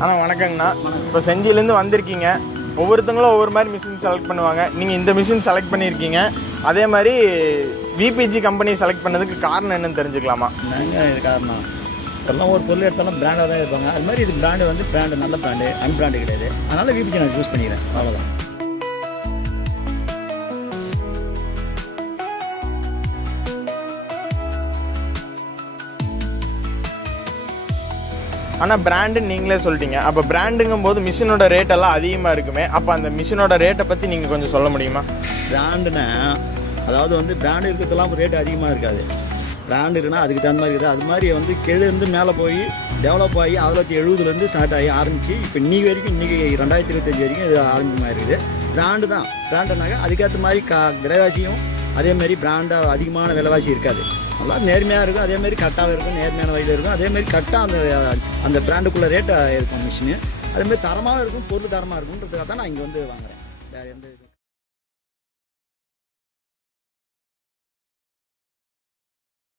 வணக்கங்கண்ணா. இப்போ செஞ்சிலேருந்து வந்திருக்கீங்க. ஒவ்வொருத்தங்களும் ஒவ்வொரு மாதிரி மிஷின் செலக்ட் பண்ணுவாங்க. நீங்கள் இந்த மிஷின் செலக்ட் பண்ணியிருக்கீங்க. அதே மாதிரி விபிஜி கம்பெனி செலக்ட் பண்ணதுக்கு காரணம் என்னன்னு தெரிஞ்சுக்கலாமா? இது காரணம் எல்லாம் ஒரு பொருள் எடுத்தாலும் பிராண்டாக தான் இருப்பாங்க. அது மாதிரி இது பிராண்டு நல்ல பிராண்டு, அன்பிராண்டு கிடையாது. அதனால் விபிஜி நான் யூஸ் பண்ணிக்கிறேன், அவ்வளோதான். ஆனால் பிராண்டுன்னு நீங்களே சொல்லிட்டீங்க. அப்போ பிராண்டுங்கும் போது மிஷினோட ரேட் எல்லாம் அதிகமாக இருக்குமே. அப்போ அந்த மிஷினோட ரேட்டை பற்றி நீங்கள் கொஞ்சம் சொல்ல முடியுமா? பிராண்டுன்னா அதாவது பிராண்டு இருக்கிறதுலாம் ரேட்டு அதிகமாக இருக்காது. பிராண்டு இருக்குன்னா அதுக்கு தகுந்த மாதிரி இருக்குது. அது மாதிரி கீழேருந்து மேலே போய் டெவலப் ஆகி 1970 ஸ்டார்ட் ஆகி ஆரம்பித்து இப்போ இன்றைக்கி 2025 வரைக்கும் இது ஆரம்பமாக இருக்குது. பிராண்டு தான். பிராண்டுனாக்கா அதுக்கேற்ற மாதிரி விலைவாசியும் அதேமாரி பிராண்டாக அதிகமான விலைவாசி இருக்காது. நல்லா நேர்மையாக இருக்கும், அதேமாரி கரெக்டாக இருக்கும், நேர்மையான வழியில் இருக்கும். அதேமாரி கரெக்டாக அந்த பிராண்டுக்குள்ளே ரேட்டாக இருக்கும் மிஷினு. அதேமாதிரி தரமாக இருக்கும், பொருள் தரமாக இருக்குன்றதுக்காக தான் நான் இங்கே வாங்குகிறேன். வேறு எந்த